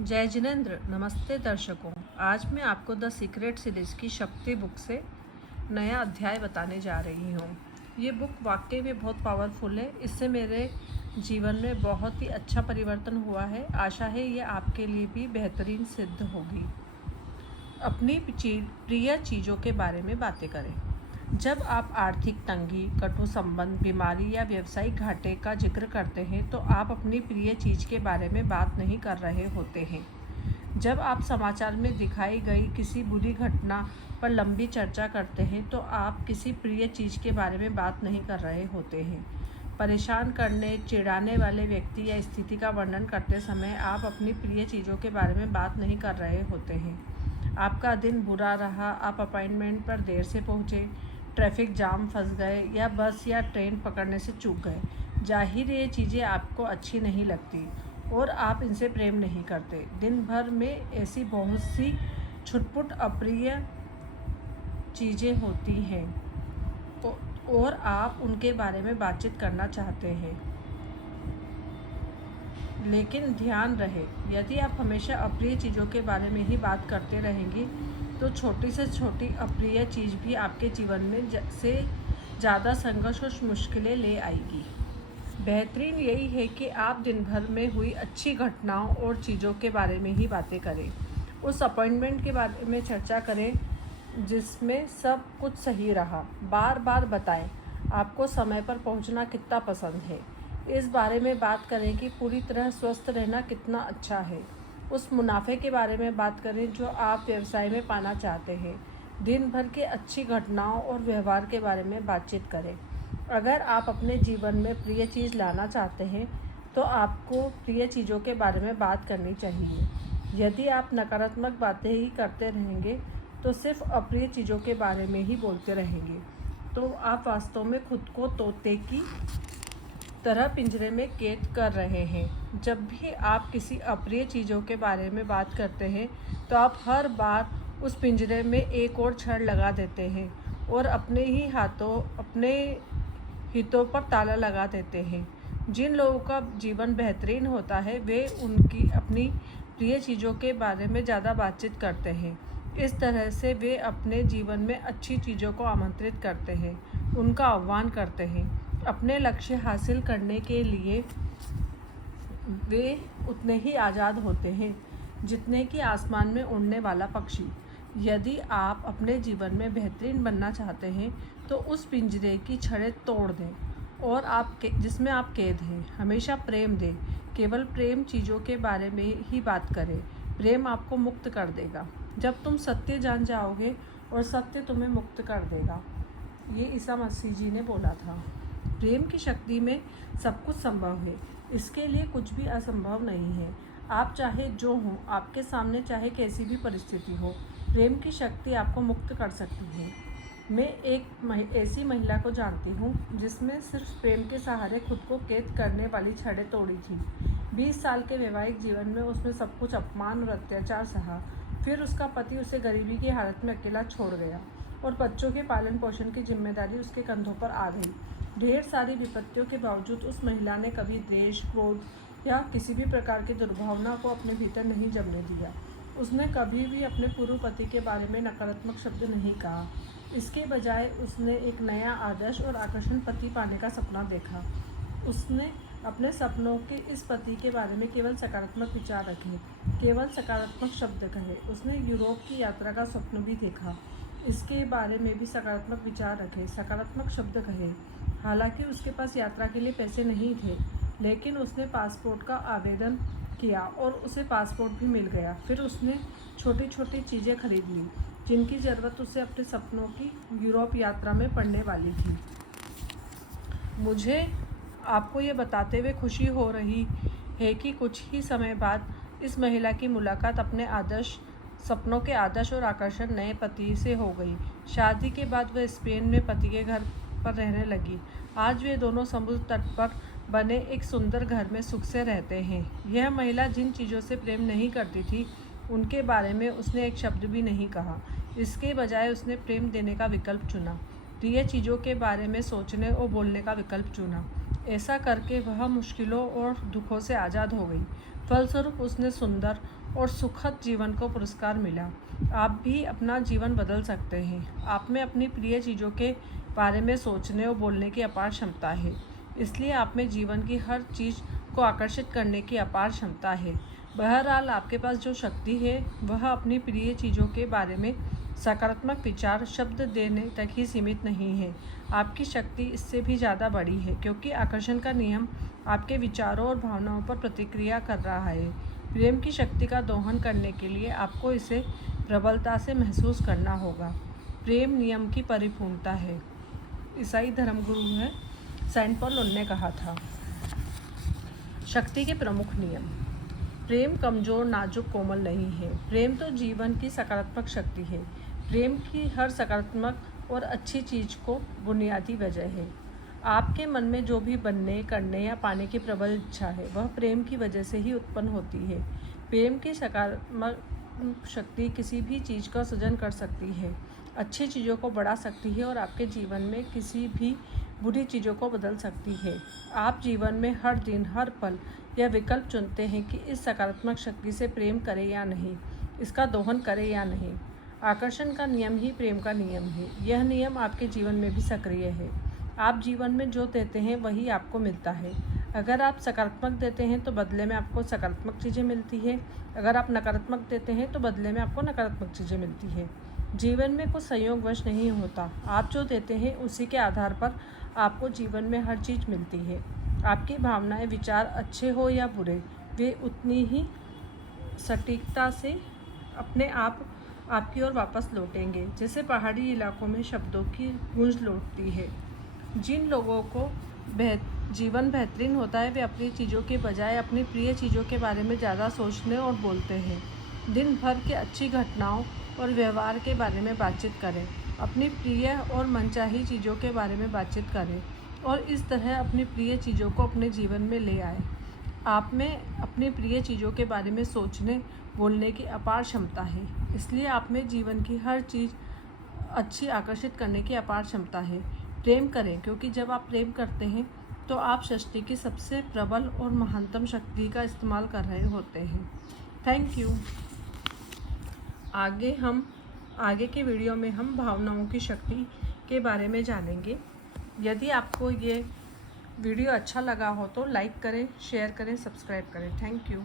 जय जिनेन्द्र। नमस्ते दर्शकों। आज मैं आपको द सीक्रेट सीरीज़ की शक्ति बुक से नया अध्याय बताने जा रही हूँ। ये बुक वाकई में बहुत पावरफुल है। इससे मेरे जीवन में बहुत ही अच्छा परिवर्तन हुआ है। आशा है ये आपके लिए भी बेहतरीन सिद्ध होगी। अपनी प्रिय चीज़ों के बारे में बातें करें। जब आप आर्थिक तंगी, कटु संबंध, बीमारी या व्यावसायिक घाटे का जिक्र करते हैं तो आप अपनी प्रिय चीज़ के बारे में बात नहीं कर रहे होते हैं। जब आप समाचार में दिखाई गई किसी बुरी घटना पर लंबी चर्चा करते हैं तो आप किसी प्रिय चीज़ के बारे में बात नहीं कर रहे होते हैं। परेशान करने, चिढ़ाने वाले व्यक्ति या स्थिति का वर्णन करते समय आप अपनी प्रिय चीज़ों के बारे में बात नहीं कर रहे होते हैं। आपका दिन बुरा रहा, आप अपॉइंटमेंट पर देर से पहुँचे, ट्रैफिक जाम फंस गए या बस या ट्रेन पकड़ने से चूक गए। जाहिर ये चीज़ें आपको अच्छी नहीं लगती और आप इनसे प्रेम नहीं करते। दिन भर में ऐसी बहुत सी छुटपुट अप्रिय चीज़ें होती हैं और आप उनके बारे में बातचीत करना चाहते हैं। लेकिन ध्यान रहे, यदि आप हमेशा अप्रिय चीज़ों के बारे में ही बात करते रहेंगे तो छोटी से छोटी अप्रिय चीज़ भी आपके जीवन में से ज़्यादा संघर्ष और मुश्किलें ले आएगी। बेहतरीन यही है कि आप दिन भर में हुई अच्छी घटनाओं और चीज़ों के बारे में ही बातें करें। उस अपॉइंटमेंट के बारे में चर्चा करें जिसमें सब कुछ सही रहा। बार बार बताएं आपको समय पर पहुंचना कितना पसंद है। इस बारे में बात करें कि पूरी तरह स्वस्थ रहना कितना अच्छा है। उस मुनाफे के बारे में बात करें जो आप व्यवसाय में पाना चाहते हैं। दिन भर की अच्छी घटनाओं और व्यवहार के बारे में बातचीत करें। अगर आप अपने जीवन में प्रिय चीज़ लाना चाहते हैं तो आपको प्रिय चीज़ों के बारे में बात करनी चाहिए। यदि आप नकारात्मक बातें ही करते रहेंगे तो सिर्फ अप्रिय चीज़ों के बारे में ही बोलते रहेंगे तो आप वास्तव में खुद को तोते की तरह पिंजरे में कैद कर रहे हैं। जब भी आप किसी अप्रिय चीज़ों के बारे में बात करते हैं तो आप हर बार उस पिंजरे में एक और छड़ लगा देते हैं और अपने हितों पर ताला लगा देते हैं। जिन लोगों का जीवन बेहतरीन होता है वे उनकी अपनी प्रिय चीज़ों के बारे में ज़्यादा बातचीत करते हैं। इस तरह से वे अपने जीवन में अच्छी चीज़ों को आमंत्रित करते हैं, उनका आह्वान करते हैं। अपने लक्ष्य हासिल करने के लिए वे उतने ही आज़ाद होते हैं जितने कि आसमान में उड़ने वाला पक्षी। यदि आप अपने जीवन में बेहतरीन बनना चाहते हैं तो उस पिंजरे की छड़ें तोड़ दें और जिसमें आप कैद हैं। हमेशा प्रेम दें, केवल प्रेम चीज़ों के बारे में ही बात करें। प्रेम आपको मुक्त कर देगा। जब तुम सत्य जान जाओगे और सत्य तुम्हें मुक्त कर देगा। ये ईसा मसीह जी ने बोला था। प्रेम की शक्ति में सब कुछ संभव है। इसके लिए कुछ भी असंभव नहीं है। आप चाहे जो हो, आपके सामने चाहे कैसी भी परिस्थिति हो, प्रेम की शक्ति आपको मुक्त कर सकती है। मैं एक ऐसी महिला को जानती हूँ जिसने सिर्फ प्रेम के सहारे खुद को कैद करने वाली छड़ें तोड़ी थी। 20 साल के वैवाहिक जीवन में उसने सब कुछ अपमान और अत्याचार सहा। फिर उसका पति उसे गरीबी की हालत में अकेला छोड़ गया और बच्चों के पालन पोषण की जिम्मेदारी उसके कंधों पर आ गई। ढेर सारी विपत्तियों के बावजूद उस महिला ने कभी द्वेष, क्रोध या किसी भी प्रकार की दुर्भावना को अपने भीतर नहीं जमने दिया। उसने कभी भी अपने पूर्व पति के बारे में नकारात्मक शब्द नहीं कहा। इसके बजाय उसने एक नया आदर्श और आकर्षण पति पाने का सपना देखा। उसने अपने सपनों के इस पति के बारे में केवल सकारात्मक विचार रखे, केवल सकारात्मक शब्द कहे। उसने यूरोप की यात्रा का स्वप्न भी देखा, इसके बारे में भी सकारात्मक विचार रखे, सकारात्मक शब्द कहे। हालांकि उसके पास यात्रा के लिए पैसे नहीं थे, लेकिन उसने पासपोर्ट का आवेदन किया और उसे पासपोर्ट भी मिल गया। फिर उसने छोटी छोटी चीज़ें खरीद ली जिनकी ज़रूरत उसे अपने सपनों की यूरोप यात्रा में पड़ने वाली थी। मुझे आपको ये बताते हुए खुशी हो रही है कि कुछ ही समय बाद इस महिला की मुलाकात अपने सपनों के आदर्श और आकर्षण नए पति से हो गई। शादी के बाद वह स्पेन में पति के घर पर रहने लगी। आज वे दोनों समुद्र तट पर बने एक सुंदर घर में सुख से रहते हैं। यह महिला जिन चीज़ों से प्रेम नहीं करती थी उनके बारे में उसने एक शब्द भी नहीं कहा। इसके बजाय उसने प्रेम देने का विकल्प चुना, प्रिय चीज़ों के बारे में सोचने और बोलने का विकल्प चुना। ऐसा करके वह मुश्किलों और दुखों से आज़ाद हो गई। फलस्वरूप उसने सुंदर और सुखद जीवन को पुरस्कार मिला। आप भी अपना जीवन बदल सकते हैं। आप में अपनी प्रिय चीज़ों के बारे में सोचने और बोलने की अपार क्षमता है, इसलिए आप में जीवन की हर चीज़ को आकर्षित करने की अपार क्षमता है। बहरहाल आपके पास जो शक्ति है वह अपनी प्रिय चीज़ों के बारे में सकारात्मक विचार शब्द देने तक ही सीमित नहीं है। आपकी शक्ति इससे भी ज़्यादा बड़ी है, क्योंकि आकर्षण का नियम आपके विचारों और भावनाओं पर प्रतिक्रिया कर रहा है। प्रेम की शक्ति का दोहन करने के लिए आपको इसे प्रबलता से महसूस करना होगा। प्रेम नियम की परिपूर्णता है। ईसाई धर्मगुरु है सेंट पॉल उनने कहा था। शक्ति के प्रमुख नियम। प्रेम कमज़ोर, नाजुक, कोमल नहीं है। प्रेम तो जीवन की सकारात्मक शक्ति है। प्रेम की हर सकारात्मक और अच्छी चीज़ को बुनियादी वजह है। आपके मन में जो भी बनने, करने या पाने की प्रबल इच्छा है वह प्रेम की वजह से ही उत्पन्न होती है। प्रेम की सकारात्मक शक्ति किसी भी चीज़ का सृजन कर सकती है, अच्छी चीज़ों को बढ़ा सकती है और आपके जीवन में किसी भी बुरी चीज़ों को बदल सकती है। आप जीवन में हर दिन, हर पल यह विकल्प चुनते हैं कि इस सकारात्मक शक्ति से प्रेम करें या नहीं, इसका दोहन करें या नहीं। आकर्षण का नियम ही प्रेम का नियम है। यह नियम आपके जीवन में भी सक्रिय है। आप जीवन में जो देते हैं वही आपको मिलता है। अगर आप सकारात्मक देते हैं तो बदले में आपको सकारात्मक चीज़ें मिलती है। अगर आप नकारात्मक देते हैं तो बदले में आपको नकारात्मक चीज़ें मिलती है। जीवन में कुछ संयोगवश नहीं होता। आप जो देते हैं उसी के आधार पर आपको जीवन में हर चीज़ मिलती है। आपकी भावनाएं, विचार अच्छे हो या बुरे, वे उतनी ही सटीकता से अपने आप आपकी ओर वापस लौटेंगे, जैसे पहाड़ी इलाकों में शब्दों की गूंज लौटती है। जिन लोगों को जीवन बेहतरीन होता है वे अपनी चीज़ों के बजाय अपनी प्रिय चीज़ों के बारे में ज़्यादा सोचने और बोलते हैं। दिन भर की अच्छी घटनाओं और व्यवहार के बारे में बातचीत करें। अपनी प्रिय और मनचाही चीज़ों के बारे में बातचीत करें और इस तरह अपनी प्रिय चीज़ों को अपने जीवन में ले आए। आप में अपनी प्रिय चीज़ों के बारे में सोचने, बोलने की अपार क्षमता है, इसलिए आप में जीवन की हर चीज़ अच्छी आकर्षित करने की अपार क्षमता है। प्रेम करें, क्योंकि जब आप प्रेम करते हैं तो आप सृष्टि की सबसे प्रबल और महानतम शक्ति का इस्तेमाल कर रहे होते हैं। Thank you. आगे के वीडियो में हम भावनाओं की शक्ति के बारे में जानेंगे। यदि आपको ये वीडियो अच्छा लगा हो तो लाइक करें, शेयर करें, सब्सक्राइब करें। Thank you.